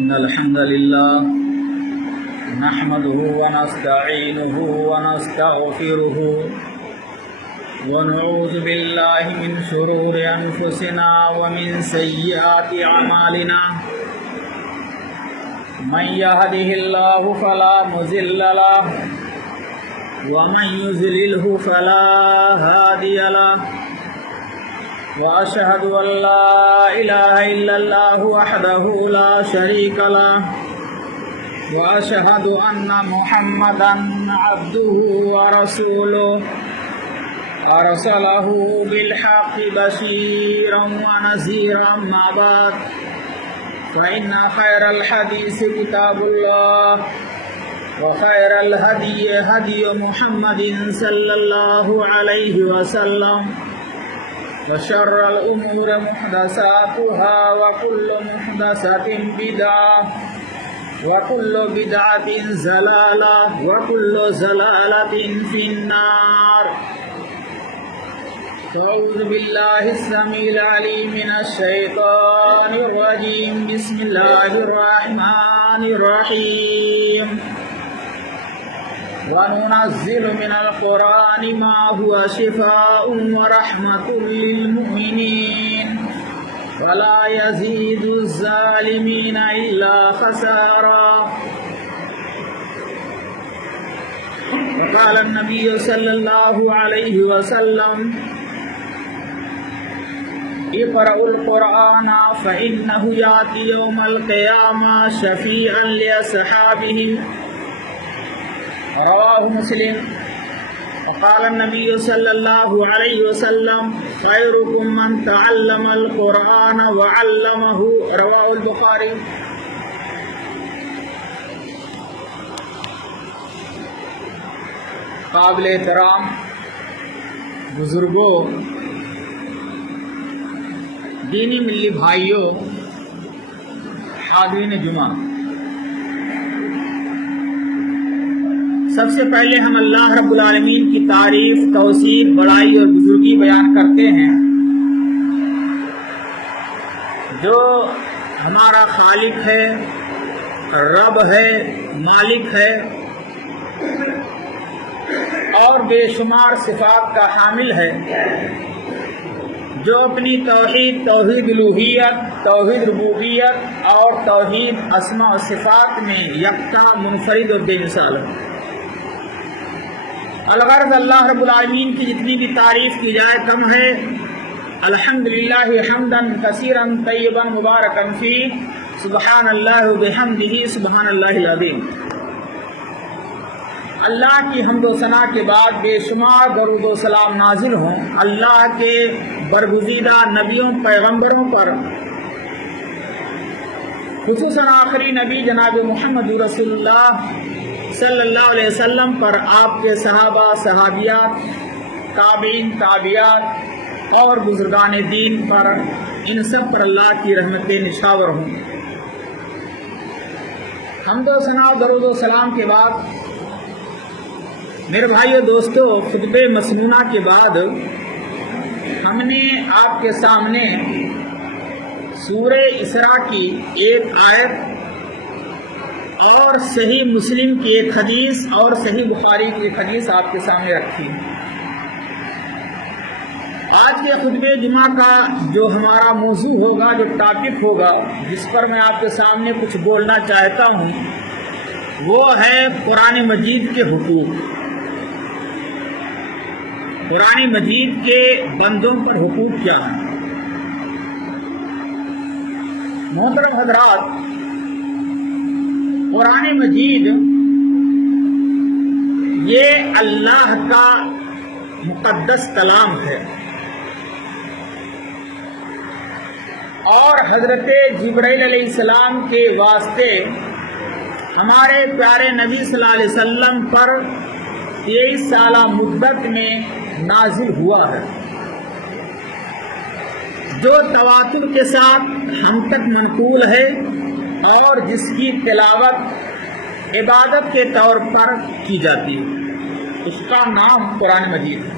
إن الحمد لله نحمده ونستعينه ونستغفره ونعوذ بالله من شرور أنفسنا ومن سيئات أعمالنا من يهده الله فلا مضل له ومن يضلله فلا هادي له وأشهد أن لا إله إلا الله وحده لا شريك له وأشهد أن محمدا عبده ورسوله أرسله بالحق بشيرا ونذيرا أما بعد فإن خير الحديث كتاب الله وخير الهدي هدي محمد صلى الله عليه وسلم وشر الأمور محدثاتها وكل محدثة بدعة وكل بدعة ضلالة وكل ضلالة في النار. أعوذ بالله السميع العليم من الشيطان الرجيم. بسم الله الرحمن الرحيم. وننزل من القرآن ما هو شفاء ورحمة للمؤمنين ولا يزيد الظالمين إلا خسارا. وقال النبي صلى الله عليه وسلم اقرأوا القرآن فإنه يأتي يوم القيامة شفيعا لأصحابه. رواه مسلم. وقال النبي صلى الله عليه وسلم خيركم من تعلم القرآن وعلمه. رواه البخاري. قابل احترام بزرگوں، دینی ملی بھائیوں، حاضرین جمعہ، سب سے پہلے ہم اللہ رب العالمین کی تعریف، توصیف، بڑائی اور بزرگی بیان کرتے ہیں جو ہمارا خالق ہے، رب ہے، مالک ہے اور بے شمار صفات کا حامل ہے، جو اپنی توحید الوہیت، توحید ربوبیت اور توحید اسماء و صفات میں یکتا، منفرد اور بے مثال ہے۔ الغرض اللہ رب العالمین کی جتنی بھی تعریف کی جائے کم ہے۔ الحمدللہ حمدا کثیرا طیبا مبارکا فیہ، سبحان اللہ وبحمدہ سبحان اللہ العظیم۔ اللہ کی حمد و ثنا کے بعد بے شمار درود و سلام نازل ہوں اللہ کے برگزیدہ نبیوں، پیغمبروں پر، خصوصاً آخری نبی جناب محمد رسول اللہ صلی اللہ علیہ وسلم پر، آپ کے صحابہ، صحابیات، تابعین، تابعات اور بزرگان دین پر، ان سب پر اللہ کی رحمتیں نچھاور ہوں۔ حمد و ثنا، درود و سلام کے بعد میرے بھائیو دوستو، خطبہ مسنونہ کے بعد ہم نے آپ کے سامنے سورہ اسراء کی ایک آیت اور صحیح مسلم کی ایک حدیث اور صحیح بخاری کی ایک حدیث آپ کے سامنے رکھی۔ آج کے خطبہ جمعہ کا جو ہمارا موضوع ہوگا، جو ٹاپک ہوگا، جس پر میں آپ کے سامنے کچھ بولنا چاہتا ہوں، وہ ہے قرآن مجید کے حقوق۔ قرآن مجید کے بندوں پر حقوق کیا ہیں؟ محترم حضرات، قرآن مجید یہ اللہ کا مقدس کلام ہے اور حضرت جبرائیل علیہ السلام کے واسطے ہمارے پیارے نبی صلی اللہ علیہ وسلم پر 23 سالہ مدت میں نازل ہوا ہے، جو تواتر کے ساتھ ہم تک منقول ہے اور جس کی تلاوت عبادت کے طور پر کی جاتی ہے۔ اس کا نام قرآن مجید ہے۔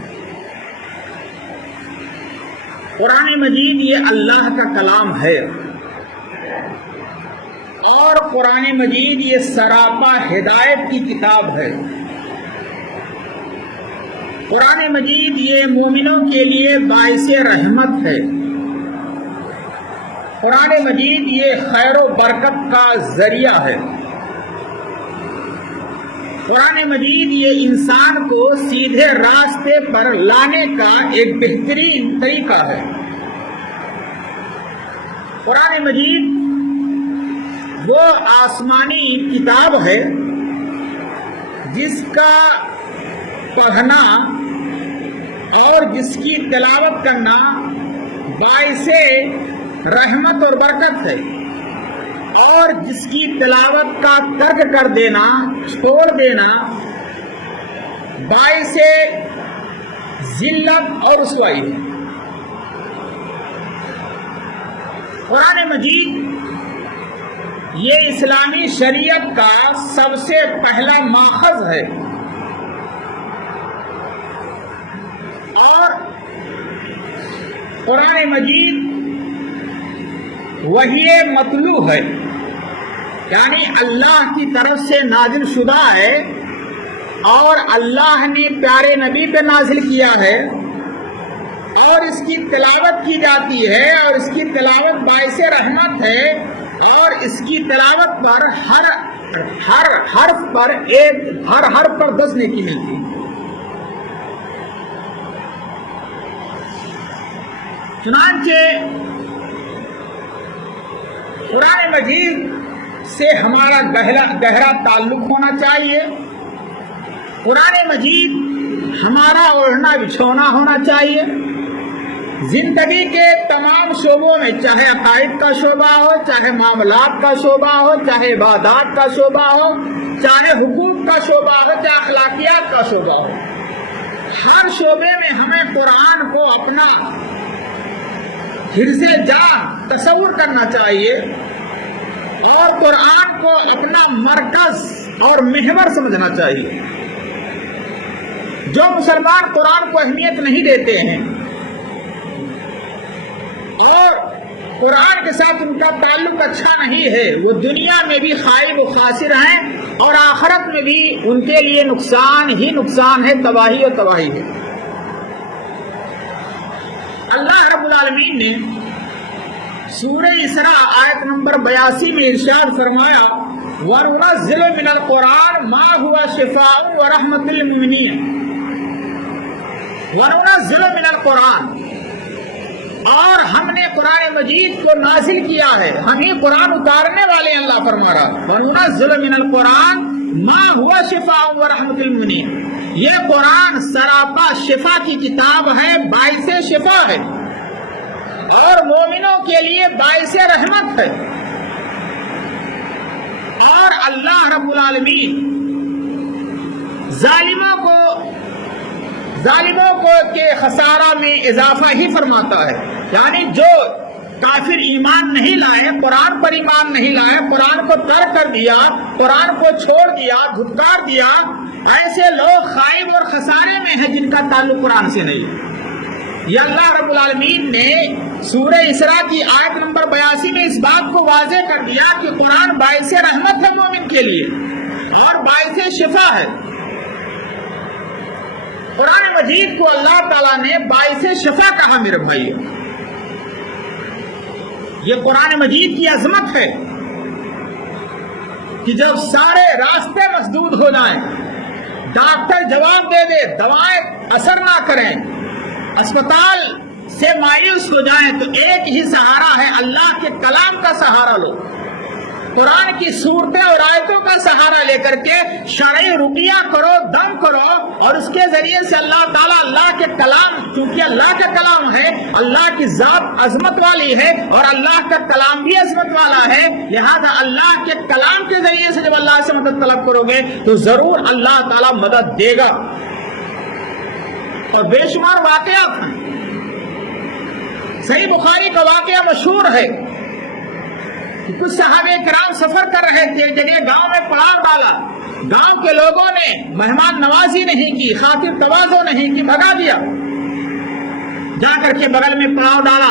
قرآن مجید یہ اللہ کا کلام ہے اور قرآن مجید یہ سراپا ہدایت کی کتاب ہے۔ قرآن مجید یہ مومنوں کے لیے باعث رحمت ہے۔ قرآن مجید یہ خیر و برکت کا ذریعہ ہے۔ قرآن مجید یہ انسان کو سیدھے راستے پر لانے کا ایک بہترین طریقہ ہے۔ قرآن مجید وہ آسمانی کتاب ہے جس کا پڑھنا اور جس کی تلاوت کرنا باعث رحمت اور برکت ہے، اور جس کی تلاوت کا ترک کر دینا، چھوڑ دینا باعث ذلت اور رسوائی ہے۔ قرآن مجید یہ اسلامی شریعت کا سب سے پہلا ماخذ ہے، اور قرآن مجید وحی مطلوع ہے، یعنی اللہ کی طرف سے نازل شدہ ہے اور اللہ نے پیارے نبی پہ نازل کیا ہے، اور اس کی تلاوت کی جاتی ہے، اور اس کی تلاوت باعث رحمت ہے، اور اس کی تلاوت پر ہر حرف پر 10 نیکی ملتی ہے۔ چنانچہ قرآن مجید سے ہمارا گہرا تعلق ہونا چاہیے۔ قرآن مجید ہمارا اوڑھنا بچھونا ہونا چاہیے۔ زندگی کے تمام شعبوں میں، چاہے عقائد کا شعبہ ہو، چاہے معاملات کا شعبہ ہو، چاہے عبادات کا شعبہ ہو، چاہے حقوق کا شعبہ ہو، چاہے اخلاقیات کا شعبہ ہو، ہر شعبے میں ہمیں قرآن کو اپنا حرز جان تصور کرنا چاہیے، اور قرآن کو اپنا مرکز اور محور سمجھنا چاہیے۔ جو مسلمان قرآن کو اہمیت نہیں دیتے ہیں اور قرآن کے ساتھ ان کا تعلق اچھا نہیں ہے، وہ دنیا میں بھی خائب و خاسر ہیں، اور آخرت میں بھی ان کے لیے نقصان ہی نقصان ہے، تباہی و تباہی ہے۔ اللہ رب العالمین نے سورہ اسراء آیت نمبر 82 میں ارشاد فرمایا، وَنُنَزِّلُ مِنَ الْقُرْآنِ مَا هُوَ شِفَاءٌ وَرَحْمَةٌ لِّلْمُؤْمِنِينَ۔ وَنُنَزِّلُ مِنَ الْقُرْآنِ، اور ہم نے قرآن مجید کو نازل کیا ہے، ہم ہی قرآن اتارنے والے ہیں۔ اللہ فرما رہا وَنُنَزِّلُ مِنَ الْقُرْآنِ مَا هُوَ شِفَاءٌ وَرَحْمَةٌ لِّلْمُؤْمِنِينَ، یہ قرآن سراپا شفا کی کتاب ہے، باعث شفا ہے، اور مومنوں کے لیے باعث رحمت ہے۔ اور اللہ رب العالمین ظالموں کو کے خسارہ میں اضافہ ہی فرماتا ہے، یعنی جو کافر ایمان نہیں لائے، قرآن پر ایمان نہیں لائے، قرآن کو ترک کر دیا، قرآن کو چھوڑ دیا، دھتکار دیا، ایسے لوگ خائب اور خسارے میں ہیں جن کا تعلق قرآن سے نہیں ہے۔ یہ اللہ رب العالمین نے سورہ اسراء کی آیت نمبر 82 میں اس بات کو واضح کر دیا کہ قرآن باعث رحمت ہے مومن کے لیے اور باعث شفا ہے۔ قرآن مجید کو اللہ تعالیٰ نے باعث شفا کہا میرے بھائی۔ یہ قرآن مجید کی عظمت ہے کہ جب سارے راستے مسدود ہو جائیں، ڈاکٹر جواب دے دے، دوائیں اثر نہ کریں، اسپتال سے مایوس ہو جائیں، تو ایک ہی سہارا ہے، اللہ کے کلام کا سہارا لو، قرآن کی صورتیں اور آیتوں کا سہارا لے کر کے شرعی رقیہ کرو، دم کرو، اور اس کے ذریعے سے اللہ تعالیٰ اللہ کے کلام، چونکہ اللہ کا کلام ہے، اللہ کی ذات عظمت والی ہے اور اللہ کا کلام بھی عظمت والا ہے، لہذا اللہ کے کلام کے ذریعے سے جب اللہ سے مدد طلب کرو گے تو ضرور اللہ تعالیٰ مدد دے گا۔ اور بے شمار واقعات ہیں، صحیح بخاری کا واقعہ مشہور ہے، کچھ صحابہ کرام سفر کر رہے تھے، جگہ گاؤں میں پڑاؤ ڈالا، گاؤں کے لوگوں نے مہمان نوازی نہیں کی، خاطر تواضع نہیں کی، بھگا دیا، جا کر کے بغل میں پڑاؤ ڈالا،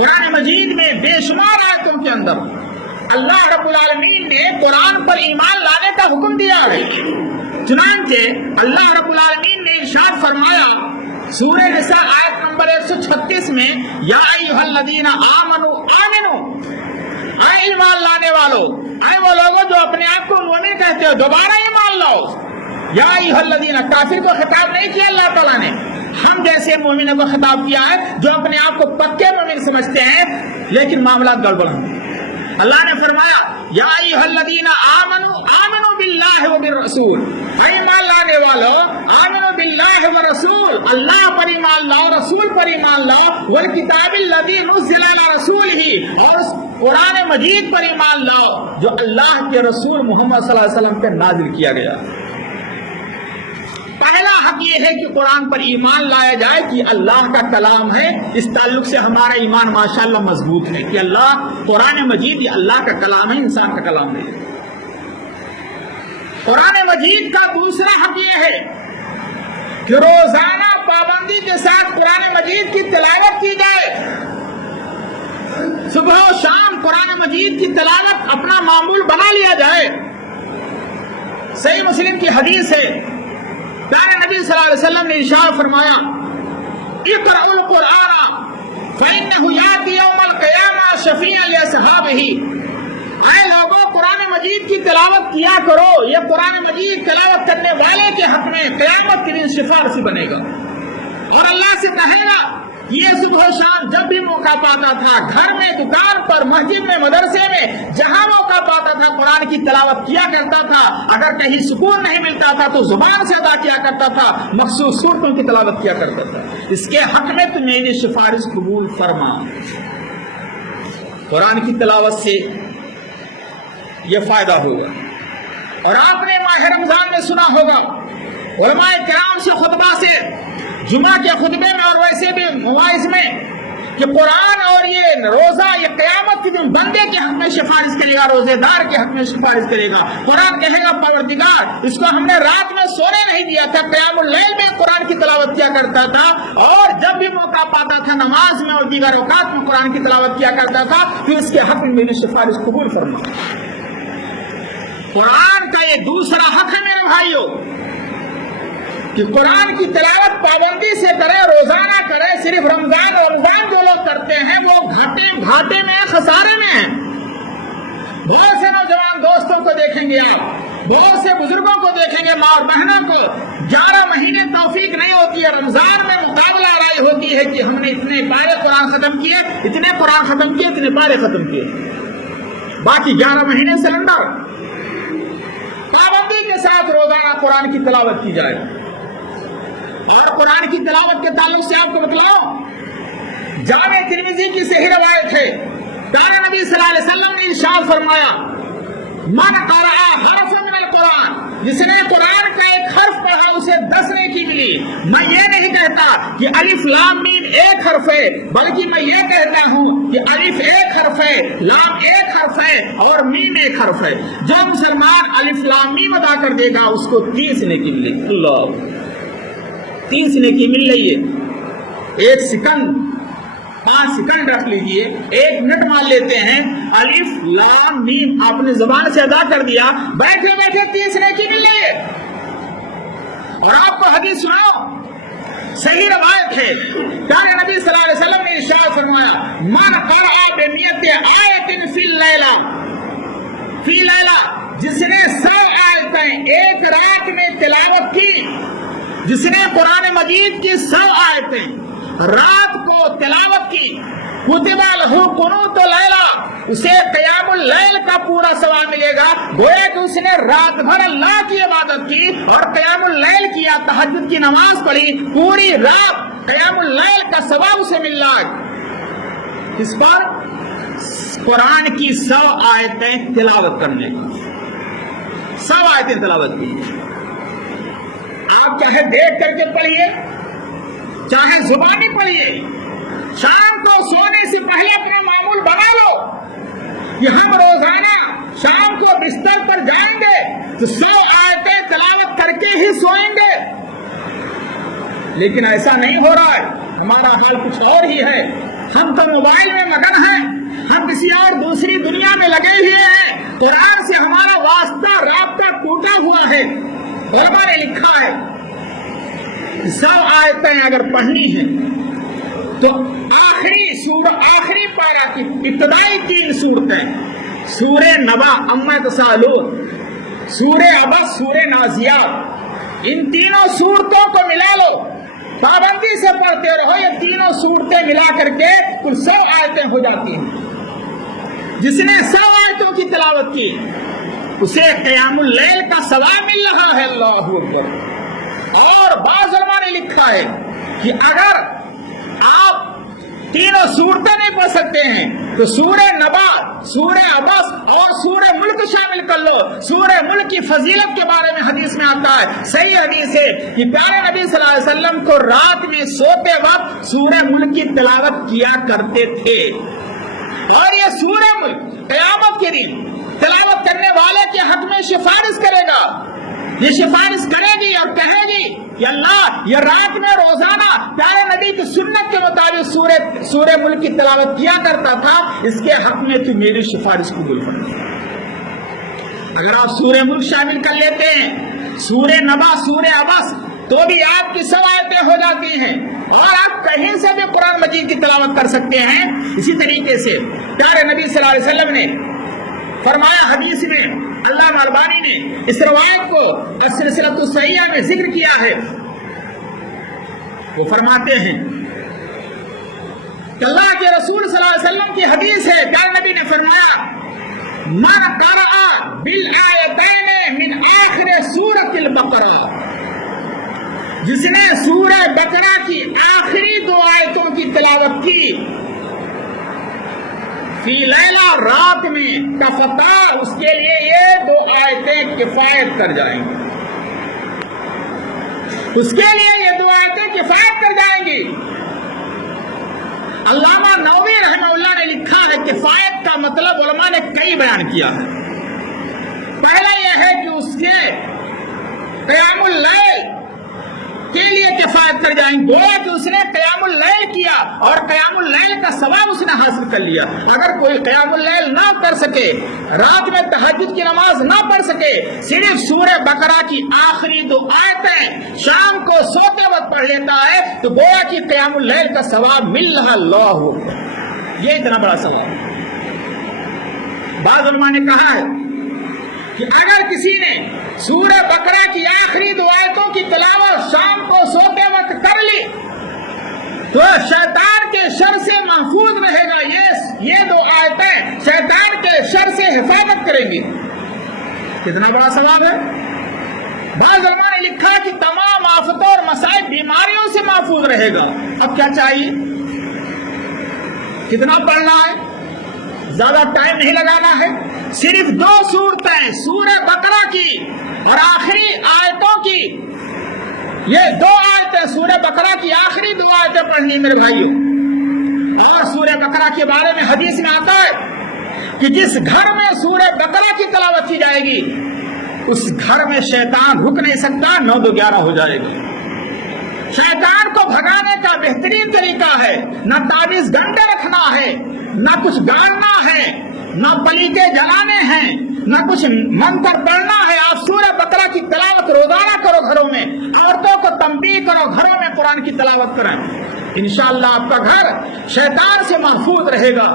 قرآن مجید میں بے شمار آیتوں کے اندر اللہ رب العالمین نے قرآن پر ایمان لانے کا حکم دیا ہے. چنانچہ اللہ رب العالمین نے ارشاد فرمایا سورہ نساء آیت نمبر 136 میں یا ایھا الذین آمنوا آمنو، اے ایمان لانے والو، اے وہ لوگوں جو اپنے آپ کو مومن کہتے ہو دوبارہ ایمان لاؤ. یا ایھا الذین، کافر کو خطاب نہیں کیا اللہ تعالیٰ نے، ہم جیسے مومنوں کو خطاب کیا ہے جو اپنے آپ کو پکے مومن سمجھتے ہیں لیکن معاملات گڑبڑ ہیں. اللہ نے فرمایا یا ایھا الذین آمنوا آمنوا باللہ وبالرسول، اے ایمان لانے والو آمنوا باللہ ورسول، اللہ پر ایمان لاؤ، رسول پر ایمان لاؤ، والکتاب الذی نزل علی رسولہ، اور اس قرآن مجید پر ایمان لاؤ جو اللہ کے رسول محمد صلی اللہ علیہ وسلم پہ نازل کیا گیا. پہلا حق یہ ہے کہ قرآن پر ایمان لایا جائے کہ اللہ کا کلام ہے. اس تعلق سے ہمارا ایمان ماشاءاللہ مضبوط ہے کہ اللہ قرآن مجید یہ اللہ کا کلام ہے، انسان کا کلام نہیں. قرآن مجید کا دوسرا حق یہ ہے کہ روزانہ پابندی کے ساتھ قرآن مجید کی تلاوت کی جائے. صبح و شام قرآن مجید کی تلاوت اپنا معمول بنا لیا جائے. صحیح مسلم کی حدیث ہے، پیارے نبی صلی اللہ علیہ وسلم نے ارشاد فرمایا اقرأوا القرآن فإنه یأتی یوم القیامہ شفیعا لأصحابہ. اے لوگوں قرآن مجید کی تلاوت کیا کرو، یہ قرآن مجید تلاوت کرنے والے کے حق میں قیامت کے دن سفارشی بنے گا. اور اللہ سے کہے گا یہ صبح و شام جب بھی موقع پاتا تھا، گھر میں، دکان پر، مسجد میں، مدرسے میں، جہاں موقع پاتا تھا قرآن کی تلاوت کیا کرتا تھا. اگر کہیں سکون نہیں ملتا تھا تو زبان سے ادا کیا کرتا تھا، مخصوص صورتوں کی تلاوت کیا کرتا تھا. اس کے حق میں تو میری سفارش قبول فرما. قرآن کی تلاوت سے یہ فائدہ ہوگا. اور آپ نے ماہ رمضان میں سنا ہوگا علماء کرام سے خطبہ سے، جمعہ کے خطبے میں اور ویسے بھی مواعظ میں، کہ قرآن اور یہ روزہ یہ قیامت کے دن بندے کے حق میں سفارش کرے گا، روزے دار کے حق میں سفارش کرے گا. قرآن کہے گا پروردگار اس کو ہم نے رات میں سونے نہیں دیا تھا، قیام اللیل میں قرآن کی تلاوت کیا کرتا تھا، اور جب بھی موقع پاتا تھا نماز میں اور دیگر اوقات میں قرآن کی تلاوت کیا کرتا تھا، تو اس کے حق میں میری سفارش قبول فرما. قرآن کا یہ دوسرا حق ہے میرے بھائیوں کہ قرآن کی تلاوت پابندی سے کرے، روزانہ کرے. صرف رمضان اور رمضان جو لوگ کرتے ہیں وہ گھاٹے میں، خسارے میں ہیں. بہت سے نوجوان دوستوں کو دیکھیں گے آپ، بہت سے بزرگوں کو دیکھیں گے، ماں اور بہنوں کو 11 مہینے توفیق نہیں ہوتی ہے، رمضان میں مقابلہ آرائی ہوتی ہے کہ ہم نے اتنے پارے قرآن ختم کیے، اتنے قرآن ختم کیے، اتنے پارے ختم کیے. باقی 11 مہینے سلنڈر. پابندی کے ساتھ روزانہ قرآن کی تلاوت کی جائے. اور قرآن کی تلاوت کے تعلق سے آپ کو بتلاؤں، جامع ترمذی کی صحیح روایت ہے، پیارے نبی صلی اللہ علیہ وسلم نے ارشاد فرمایا من قرأ حرف من القرآن، جس نے قرآن کا ایک حرف پڑھا اسے 10 نیکی ملی. میں یہ نہیں کہتا کہ الف لام میم ایک حرف ہے، بلکہ میں یہ کہتا ہوں کہ الف ایک حرف ہے، لام ایک حرف ہے اور میم ایک حرف ہے. جو مسلمان الف لام میم ادا کر دے گا اس کو 30 نیکی ملے گی. اللہ، 30 نیکی مل رہی ہے. 1 سیکنڈ 5 سیکنڈ رکھ لیجئے، 1 منٹ مان لیتے ہیں، الف لام میم آپ نے زبان سے ادا کر دیا، بیٹھے بیٹھے 30 نیکی مل رہی ہے. اور آپ کو حدیث سناؤ، صحیح روایت ہے، پیارے نبی صلی اللہ علیہ وسلم نے ارشاد فرمایا من قرأ بنیت آیت فی اللیلہ، فی لیلہ، جس نے 100 آیتیں ایک رات میں تلاوت کی، جس نے قرآن مجید کی 100 آیتیں رات کو تلاوت کی، کتب لہ قنوت لیلہ، اسے قیام اللیل کا پورا ثواب ملے گا. گویا کہ اس نے رات بھر اللہ کی عبادت کی اور قیام اللیل کیا، تہجد کی نماز پڑھی، پوری رات قیام اللیل کا ثواب اسے مل رہا ہے. اس پر قرآن کی 100 آیتیں تلاوت کرنے کی، 100 آیتیں تلاوت کی. آپ چاہے دیکھ کر کے پڑھیے، چاہے زبانی پڑھیے، شام کو سونے سے پہلے اپنا معمول بنا لو کہ ہم روزانہ شام کو بستر پر جائیں گے تو 100 آیتیں تلاوت کر کے ہی سوئیں گے. لیکن ایسا نہیں ہو رہا ہے، ہمارا حال کچھ اور ہی ہے. ہم تو موبائل میں مگن ہیں، ہم کسی اور دوسری دنیا میں لگے ہوئے ہیں، قرآن سے ہمارا واسطہ رابطہ ٹوٹا ہوا ہے۔ علماء نے لکھا ہے 100 آیتیں اگر پڑھنی ہیں تو آخری پارہ کی ابتدائی 3 صورتیں، سورہ نبا، اما تسالون، سورہ عبس، سورہ نازیات، ان تینوں صورتوں کو ملا لو، پابندی سے پڑھتے رہو، یہ تینوں صورتیں ملا کر کے کل 100 آیتیں ہو جاتی ہیں۔ جس نے 100 آیتوں کی تلاوت کی اسے قیام اللیل کا ثواب مل رہا ہے۔ اللہ اکبر۔ اور بعض علماء نے لکھا ہے کہ اگر آپ تینوں صورتیں نہیں پڑھ سکتے ہیں تو سورہ نبا، سورہ عبس اور سورہ ملک شامل کر لو۔ سورہ ملک کی فضیلت کے بارے میں حدیث میں آتا ہے، صحیح حدیث ہے کہ پیارے نبی صلی اللہ علیہ وسلم کو رات میں سوتے وقت سورہ ملک کی تلاوت کیا کرتے تھے، اور یہ سورہ ملک قیامت کے دن تلاوت کرنے والے کے حق میں سفارش کرے گا۔ یہ سفارش کرے گی اور کہے گی کہ اللہ یہ رات میں روزانہ پیارے نبی کی سنت کے مطابق سورہ ملک کی تلاوت کیا کرتا تھا، اس کے حق میں تو میری سفارش قبول فرما۔ اگر آپ سورہ ملک شامل کر لیتے ہیں، سورہ نبا، سورہ عبس، تو بھی آپ کی 100 آیتیں ہو جاتی ہیں، اور آپ کہیں سے بھی قرآن مجید کی تلاوت کر سکتے ہیں۔ اسی طریقے سے پیارے نبی صلی اللہ علیہ وسلم نے فرمایا، حدیث میں علامہ البانی نے اس روایت کو السلسلۃ الصحیحہ میں ذکر کیا ہے، وہ فرماتے ہیں کہ اللہ کے رسول صلی اللہ علیہ وسلم کی حدیث ہے، پیارے نبی نے فرمایا من قرأ بالآیتین من آخر سورۃ البقرہ، جس نے سورہ بقرہ کی آخری 2 آیتوں کی تلاوت کی، فی لیلہ، رات میں، کفتا، اس کے لیے یہ 2 آیتیں کفایت کر جائیں گی، اس کے لیے یہ 2 آیتیں کفایت کر جائیں گی۔ علامہ نووی رحمہ اللہ نے لکھا ہے کفایت کا مطلب علماء نے کئی بیان کیا ہے۔ پہلا یہ ہے کہ اس کے قیام اللیل کے لیے کفایت کر جائیں گے، کہ اس نے قیام اللیل کیا اور قیام اللیل کا ثواب اس نے حاصل کر لیا۔ اگر کوئی قیام اللیل نہ کر سکے، رات میں تہجد کی نماز نہ پڑھ سکے، صرف سورہ بقرہ کی آخری 2 آیتیں شام کو سوتے وقت پڑھ لیتا ہے تو گویا کہ قیام اللیل کا ثواب مل رہا۔ اللہ اکبر، یہ اتنا بڑا ثواب۔ بعض علماء نے کہا ہے کہ اگر کسی نے سورہ بقرہ کی آخری 2 آیتوں کی تلاوت شام کو سوتے وقت کر لی تو شیطان کے شر سے محفوظ رہے گا۔ یہ 2 آیتیں شیطان کے شر سے حفاظت کریں گی۔ کتنا بڑا ثواب ہے۔ بعض علماء نے لکھا کہ تمام آفتوں اور مسائل بیماریوں سے محفوظ رہے گا۔ اب کیا چاہیے؟ کتنا پڑھنا ہے؟ زیادہ ٹائم نہیں لگانا ہے، صرف 2 صورتیں، سورہ بقرہ کی اور آخری آیتوں کی، یہ 2 آیتیں، سورہ بقرہ کی آخری 2 آیتیں پڑھنی میرے بھائیوں۔ اور سورہ بقرہ کے بارے میں حدیث میں آتا ہے کہ جس گھر میں سورہ بقرہ کی تلاوت کی جائے گی اس گھر میں شیطان رک نہیں سکتا، 9 2 11 ہو جائے گا۔ شیطان کو بھگانے کا بہترین طریقہ ہے، نہ تعویذ گھنٹے رکھنا ہے، نہ کچھ گاڑنا ہے، نہ پلیتے جلانے ہیں، نہ کچھ منتر پڑھنا ہے۔ آپ سورہ بقرہ کی تلاوت روزانہ کرو، گھروں میں عورتوں کو تنبیہ کرو، گھروں میں قرآن کی تلاوت کریں، انشاءاللہ آپ کا گھر شیطان سے محفوظ رہے گا۔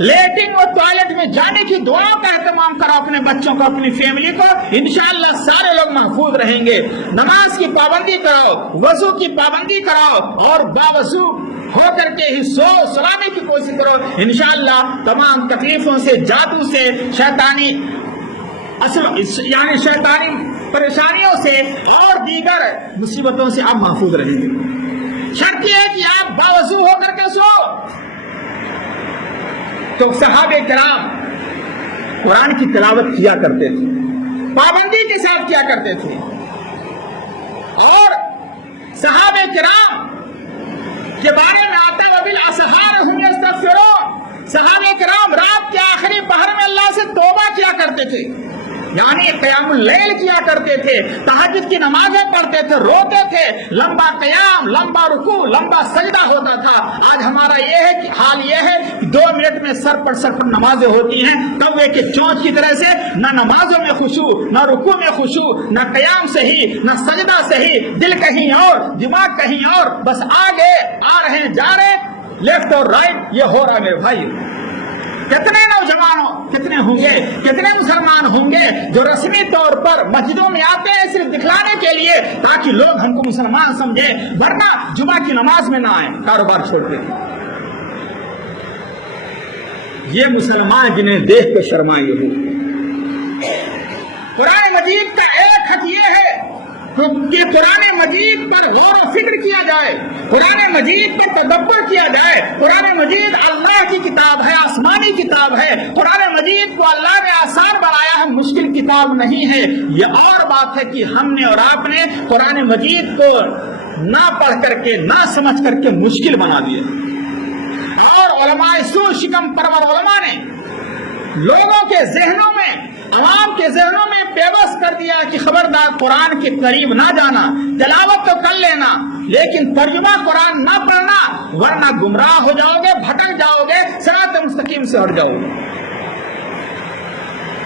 لیٹرن اور ٹوائلٹ میں جانے کی دعاؤں کا اہتمام کرو، اپنے بچوں کو، اپنی فیملی کو، انشاءاللہ سارے لوگ محفوظ رہیں گے۔ نماز کی پابندی کرو، وضو کی پابندی کرو، اور باوضو ہو کر کے ہی سلانے کی کوشش کرو، انشاءاللہ تمام تکلیفوں سے، جادو سے، شیطانی پریشانیوں سے اور دیگر مصیبتوں سے آپ محفوظ رہیں گے۔ شرط یہ ہے کہ آپ باوضو ہو کر کے سو۔ تو صحابہ کرام قرآن کی تلاوت کیا کرتے تھے، پابندی کے ساتھ کیا کرتے تھے، اور صحابہ کرام کے بارے میں آتا ہے وبالاسحار هم یستغفرون، صحابہ کرام رات کے آخری پہر میں اللہ سے توبہ کیا کرتے تھے۔ یعنی قیام اللیل کیا کرتے تھے، تہجد کی نمازیں پڑھتے تھے، روتے تھے، لمبا قیام، لمبا رکوع، لمبا سجدہ ہوتا تھا۔ آج ہمارا یہ ہے کہ حال یہ ہے کہ 2 منٹ میں سر پر نمازیں ہوتی ہیں، کوے کے چونچ کی طرح سے، نہ نمازوں میں خشوع، نہ رکوع میں خشوع، نہ قیام صحیح، نہ سجدہ صحیح، دل کہیں اور، دماغ کہیں اور، بس آگے آ رہے ہیں، جا رہے، لیفٹ اور رائٹ، یہ ہو رہا میرے بھائی۔ کتنے نوجوان کتنے ہوں گے، کتنے مسلمان ہوں گے جو رسمی طور پر مسجدوں میں آتے ہیں صرف دکھلانے کے لیے تاکہ لوگ ہم کو مسلمان سمجھے، ورنہ جمعہ کی نماز میں نہ آئیں، کاروبار چھوڑتے ہیں۔ یہ مسلمان جنہیں دیکھ کر شرمائے ہو۔ قرآن مجید کا ایک حق یہ ہے کہ قرآن مجید پر غور و فکر کیا جائے، قرآن مجید پر تدبر کیا جائے۔ قرآن مجید اللہ کی کتاب ہے، آسمانی کتاب ہے۔ قرآن مجید کو اللہ نے آسان بنایا ہے، مشکل کتاب نہیں ہے۔ یہ اور بات ہے کہ ہم نے اور آپ نے قرآن مجید کو نہ پڑھ کر کے، نہ سمجھ کر کے مشکل بنا دیا، اور علماء سو شکم پرور علماء نے لوگوں کے ذہنوں میں، عوام کے ذہنوں میں پیوست کر دیا کہ خبردار قرآن کے قریب نہ جانا، تلاوت تو کر لینا لیکن ترجمہ قرآن نہ پڑھنا، ورنہ گمراہ ہو جاؤ گے، بھٹک جاؤ گے، صراط مستقیم سے ہٹ جاؤ گے۔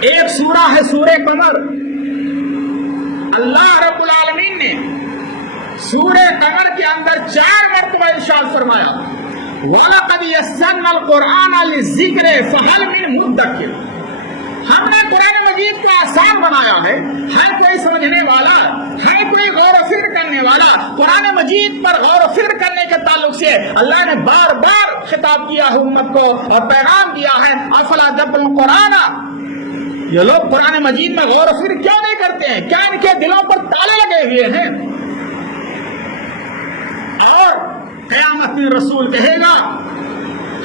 ایک سورہ ہے سورہ قمر، اللہ رب العالمین نے سورہ قمر کے اندر 4 مرتبہ ارشاد فرمایا وَلَقَدْ يَسَّرْنَا الْقُرْآنَ لِلذِّكْرِ فَهَلْ مِن مُدَّكِرٍ۔ ہم نے قرآن مجید کو آسان بنایا ہے، ہر کوئی سمجھنے والا، ہر کوئی غور و فکر کرنے والا۔ قرآن مجید پر غور و فکر کرنے کے تعلق سے اللہ نے بار بار خطاب کیا ہے امت کو اور پیغام دیا ہے افلا تدبرون القرآن۔ یہ لوگ قرآن مجید میں غور و فکر کیوں نہیں کرتے ہیں؟ کیا ان کے دلوں پر تالے لگے ہوئے ہیں؟ اور قیامت میں رسول کہے گا،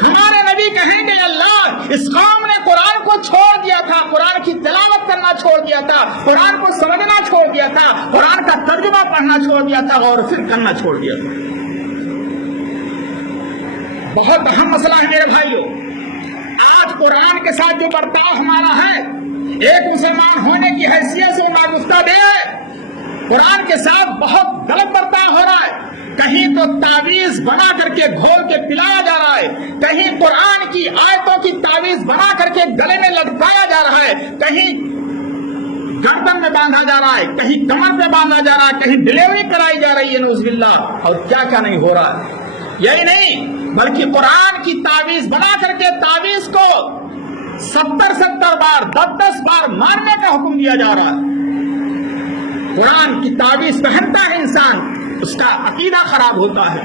ہمارے نبی کہیں گے اللہ اس قوم نے قرآن کو چھوڑ دیا تھا، قرآن کی تلاوت کرنا چھوڑ دیا تھا، قرآن کو سمجھنا چھوڑ دیا تھا، قرآن کا ترجمہ پڑھنا چھوڑ دیا تھا، غور و فکر کرنا چھوڑ دیا تھا۔ بہت اہم مسئلہ ہے میرے بھائیوں۔ آج قرآن کے ساتھ جو برتاؤ ہمارا ہے، ایک مسلمان ہونے کی حیثیت سے ناگفتہ دے ہے، قرآن کے ساتھ بہت غلط برتاؤ ہو رہا ہے۔ کہیں تو تعویذ بنا کر کے گھول کے پلایا جا رہا ہے، کہیں قرآن کی آیتوں کی تعویذ بنا کر کے گلے میں لٹکایا جا رہا ہے، کہیں گردن میں باندھا جا رہا ہے، کہیں کمر میں باندھا جا رہا ہے، کہیں ڈلیوری کرائی جا رہی ہے نعوذ باللہ، اور کیا کیا نہیں ہو رہا ہے۔ یہی نہیں بلکہ قرآن کی تعویذ بنا کر کے تعویذ کو 70 بار 10 بار مارنے کا حکم دیا جا رہا ہے۔ قرآن کی تعویذ پہنتا ہے انسان، اس کا عقیدہ خراب ہوتا ہے،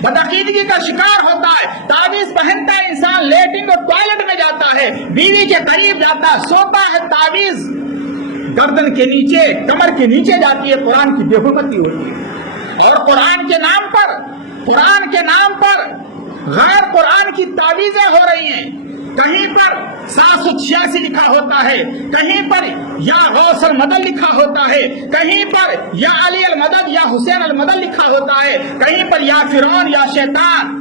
بدعقیدگی کا شکار ہوتا ہے۔ تعویذ پہنتا ہے انسان، لیٹرنگ اور ٹوائلٹ میں جاتا ہے، بیوی کے قریب جاتا ہے، سوتا ہے، تعویذ گردن کے نیچے، کمر کے نیچے جاتی ہے، قرآن کی بے حرمتی ہوتی ہے۔ اور قرآن کے نام پر غیر قرآن کی تعویذیں ہو رہی ہیں۔ کہیں پر 786 لکھا ہوتا ہے، کہیں پر یا غوث المدد لکھا ہوتا ہے، کہیں پر یا علی المدد یا حسین المدد لکھا ہوتا ہے، کہیں پر یا فرعون یا شیطان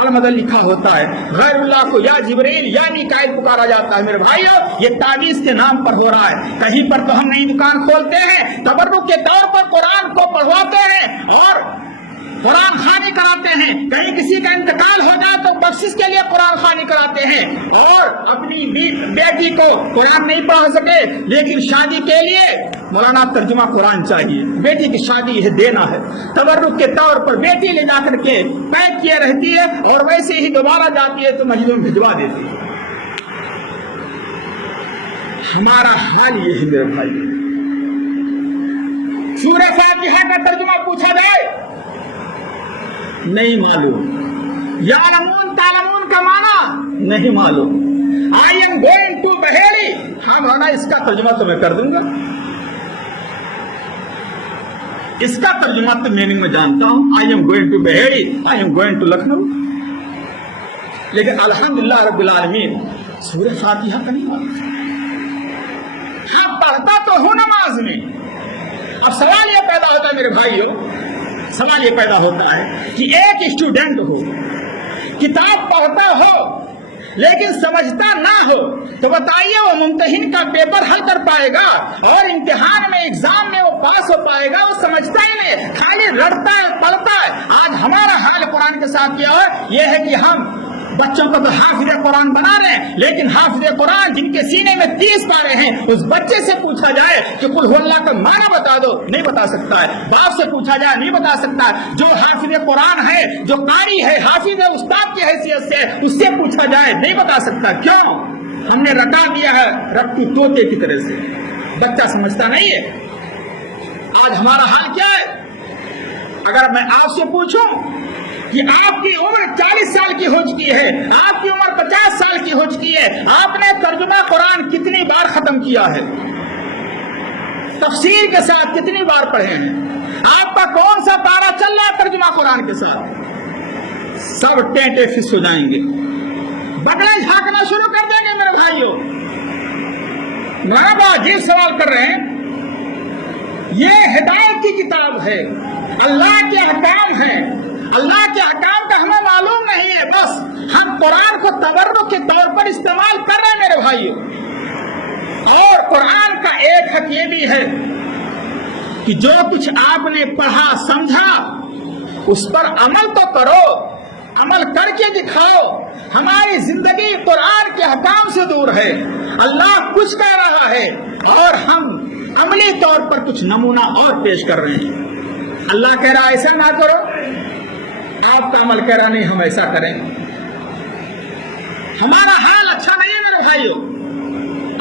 المدد لکھا ہوتا ہے۔ غیر اللہ کو یا جبریل یا میکائیل پکارا جاتا ہے۔ میرے بھائیو، یہ تعویذ کے نام پر ہو رہا ہے۔ کہیں پر تو ہم نئی دکان کھولتے ہیں، تبرک کے طور پر قرآن کو پڑھواتے ہیں اور قرآن خوانی کراتے ہیں، کہیں کسی کا انتقال ہو جائے تو بخشش کے لیے قرآن خوانی کراتے ہیں، اور اپنی بیٹی کو قرآن نہیں پڑھا سکے لیکن شادی کے لیے مولانا ترجمہ قرآن چاہیے، بیٹی کی شادی ہے، دینا ہے، تبرک کے طور پر بیٹی لے جا کر کے پیک کیے رہتی ہے اور ویسے ہی دوبارہ جاتی ہے تو مسجدوں میں بھجوا دیتی ہے۔ ہمارا حال یہ ہے میرے بھائی۔ سورہ فاتحہ کا ترجمہ پوچھا جائے نہیں معلوم، یعلمون تعلمون کا معنی نہیں معلوم، آئی ایم گوئنگ ٹو بہیڑی، ہاں مولانا اس کا ترجمہ تو میں کر دوں گا، اس کا ترجمہ تو میننگ میں جانتا ہوں، I am going to Baheri, I am going to Lucknow, لیکن الحمدللہ رب العالمین سورہ فاتحہ کا نہیں معلوم۔ ہاں پڑھتا تو ہوں نماز میں۔ اب سوال یہ پیدا ہوتا ہے میرے بھائیوں، سوال یہ پیدا ہوتا ہے کہ ایک اسٹوڈنٹ ہو، کتاب پڑھتا ہو لیکن سمجھتا نہ ہو تو بتائیے وہ ممتحن کا پیپر حل کر پائے گا اور امتحان میں ایگزام میں وہ پاس ہو پائے گا؟ وہ سمجھتا ہی نہیں، خالی رٹتا ہے پڑھتا ہے۔ آج ہمارا حال قرآن کے ساتھ کیا ہے، یہ ہے کہ ہم بچوں کو تو حافظ قرآن بنا رہے ہیں، لیکن حافظ قرآن جن کے سینے میں 30 پارے ہیں، اس بچے سے پوچھا جائے کہ قل هو اللہ کا معنی بتا دو، نہیں بتا سکتا ہے۔ باپ سے پوچھا جائے، نہیں بتا سکتا ہے۔ جو حافظ قرآن ہے، جو قاری ہے، حافظ ہے، استاد کی حیثیت سے، اس سے پوچھا جائے، نہیں بتا سکتا۔ کیوں؟ ہم نے رٹا دیا ہے رٹو طوطے کی طرح سے، بچہ سمجھتا نہیں ہے۔ آج ہمارا حال کیا ہے؟ اگر میں آپ سے پوچھوں کہ آپ کی عمر 40 سال کی ہو چکی ہے، آپ کی عمر 50 سال کی ہو چکی ہے، آپ نے ترجمہ قرآن کتنی بار ختم کیا ہے؟ تفسیر کے ساتھ کتنی بار پڑھے ہیں؟ آپ کا کون سا پارہ چل رہا ہے ترجمہ قرآن کے ساتھ؟ سب ٹینٹے فس ہو جائیں گے، بگڑے جھانکنا شروع کر دیں گے میرے بھائیوں۔ نابا جی سوال کر رہے ہیں، یہ ہدایت کی کتاب ہے، اللہ کے احکام ہیں، اللہ کے احکام کا ہمیں معلوم نہیں ہے، بس ہم قرآن کو تبرک کے طور پر استعمال کر رہے ہیں میرے بھائیوں۔ اور قرآن کا ایک حق یہ بھی ہے کہ جو کچھ آپ نے پڑھا سمجھا اس پر عمل تو کرو، عمل کر کے دکھاؤ۔ ہماری زندگی قرآن کے احکام سے دور ہے، اللہ کچھ کہہ رہا ہے اور ہم عملی طور پر کچھ نمونہ اور پیش کر رہے ہیں۔ اللہ کہہ رہا ایسا نہ کرو، آپ کا عمل کہہ رہا نہیں ہم ایسا کریں۔ ہمارا حال اچھا نہیں ہے میرے بھائیوں۔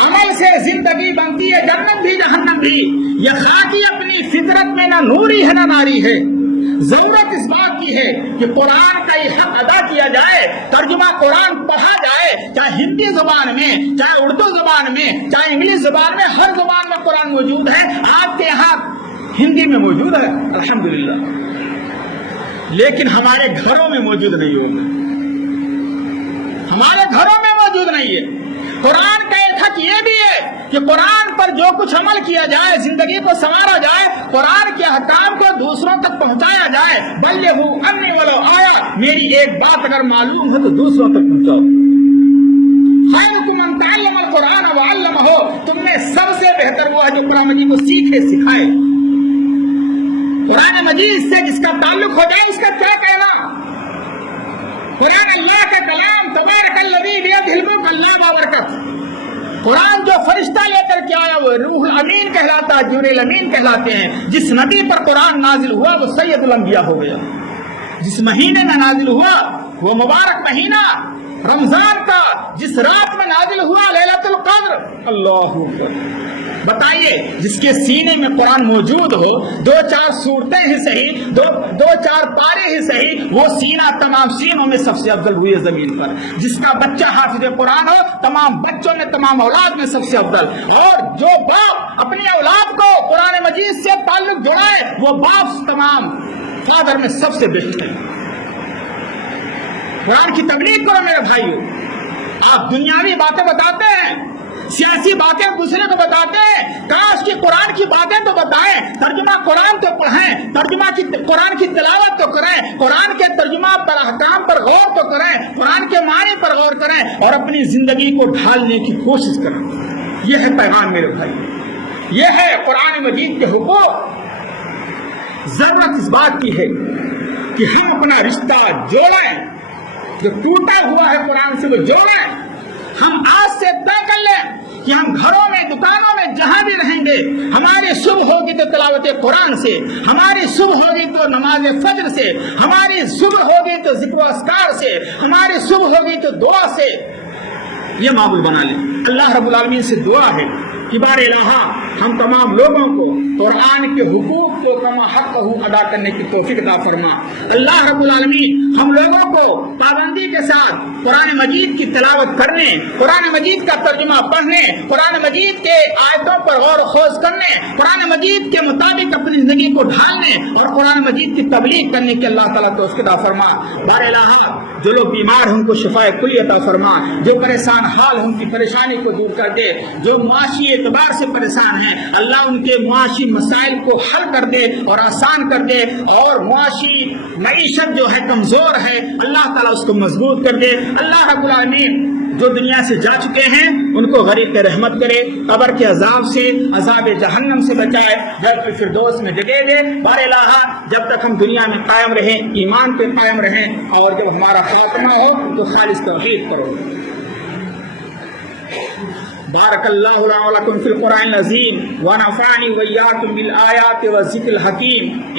عمل سے زندگی بنتی ہے جنت بھی جہنم بھی۔ یہ خاکی اپنی فطرت میں نہ نوری ہے نہ ناری ہے۔ ضرورت اس بات کی ہے کہ قرآن کا یہ حق ادا کیا جائے، ترجمہ قرآن پڑھا جائے، چاہے ہندی زبان میں، چاہے اردو زبان میں، چاہے انگلش زبان میں، ہر زبان میں قرآن موجود ہے۔ آپ کے یہاں ہندی میں موجود ہے الحمدللہ، لیکن ہمارے گھروں میں موجود نہیں ہوگا، ہمارے گھروں میں موجود نہیں ہے۔ قرآن کا ایک حق یہ بھی ہے کہ قرآن پر جو کچھ عمل کیا جائے، زندگی کو سنوارا جائے، قرآن کے احکام کو دوسروں تک پہنچایا جائے۔ بلغوا عنی ولو آیا، میری ایک بات اگر معلوم ہے تو دوسروں تک پہنچاؤ۔ خیرکم من تعلم القرآن وعلمہ، تم میں سب سے بہتر وہ ہے جو قرآن مجید کو سیکھے سکھائے۔ قرآن مجید سے جس کا تعلق ہو جائے اس کا کیا کہنا؟ قرآن اللہ کا کلام، تبارک الذی بیدہ الملک، اللہ بابرکت۔ قرآن جو فرشتہ لے کر کے آیا وہ روح الامین کہلاتا ہے، جبریل امین کہلاتے ہیں۔ جس نبی پر قرآن نازل ہوا وہ سید الانبیاء ہو گیا۔ جس مہینے میں نازل ہوا وہ مبارک مہینہ رمضان کا، جس رات میں نازل ہوا لیلۃ القدر، اللہ اکبر۔ بتائیے جس کے سینے میں قرآن موجود ہو، 2-4 صورتیں ہی صحیح، 2-4 پارے ہی صحیح، وہ سینہ تمام سینوں میں سب سے افضل ہوئی ہے زمین پر۔ جس کا بچہ حافظ قرآن ہو، تمام بچوں میں، تمام اولاد میں سب سے افضل۔ اور جو باپ اپنی اولاد کو قرآن مجید سے تعلق جوڑائے وہ باپ تمام فادر میں سب سے بہتر ہے۔ قرآن کی تبلیغ کرو میرے بھائیو۔ آپ دنیاوی باتیں بتاتے ہیں، سیاسی باتیں دوسرے کو بتاتے ہیں، کاش کی قرآن کی باتیں تو بتائیں، ترجمہ قرآن تو پڑھیں، ترجمہ کی قرآن کی تلاوت تو کریں، قرآن کے ترجمہ پر احکام پر غور تو کریں، قرآن کے معنی پر غور کریں اور اپنی زندگی کو ڈھالنے کی کوشش کریں۔ یہ ہے پیغام میرے بھائی، یہ ہے قرآن مجید کے حقوق۔ ضرورت اس بات کی ہے کہ ہم اپنا رشتہ جوڑیں، جو ٹوٹا ہوا ہے قرآن سے وہ جوڑیں۔ ہم آج سے طے کر لیں کہ ہم گھروں میں، دکانوں میں، جہاں بھی رہیں گے، ہماری صبح ہوگی تو تلاوت قرآن سے، ہماری صبح ہوگی تو نماز فجر سے، ہماری صبح ہوگی تو ذکر و اذکار سے، ہماری صبح ہوگی تو دعا سے۔ یہ معمول بنا لیں۔ اللہ رب العالمین سے دعا ہے کہ بار الہ ہم تمام لوگوں کو قرآن کے حقوق کو کما حق ادا کرنے کی توفیق عطا فرما۔ اللہ رب العالمین ہم لوگوں کو پابندی کے ساتھ قرآن مجید کی تلاوت کرنے، قرآن مجید کا ترجمہ پڑھنے، قرآن مجید کے آیتوں پر غور و خوض کرنے، قرآن مجید کے مطابق اپنی زندگی کو ڈھالنے اور قرآن مجید کی تبلیغ کرنے کی اللہ تعالیٰ توفیق عطا فرما۔ بار الہ جو لوگ بیمار ہیں ان کو شفائے کلی عطا فرما، جو پریشان حال ان کی پریشانی کو دور کر دے، جو معاشی اعتبار سے پریشان ہیں اللہ ان کے معاشی مسائل کو حل کر دے اور آسان کر دے، اور معاشی معیشت جو ہے کمزور ہے اللہ تعالیٰ اس کو مضبوط کر دے۔ اللہ رب العالمین جو دنیا سے جا چکے ہیں ان کو غریق رحمت کرے، قبر کے عذاب سے، عذاب جہنم سے بچائے، جنت الفردوس میں جگہ دے۔ بار الہ جب تک ہم دنیا میں قائم رہیں، ایمان پہ قائم رہیں، اور جب ہمارا خاتمہ ہو تو خالص توحید کرو۔ بارک اللہ لنا ولکم فی القرآن العظیم ونفعنی وإیاکم بالآیات والذکر الحکیم۔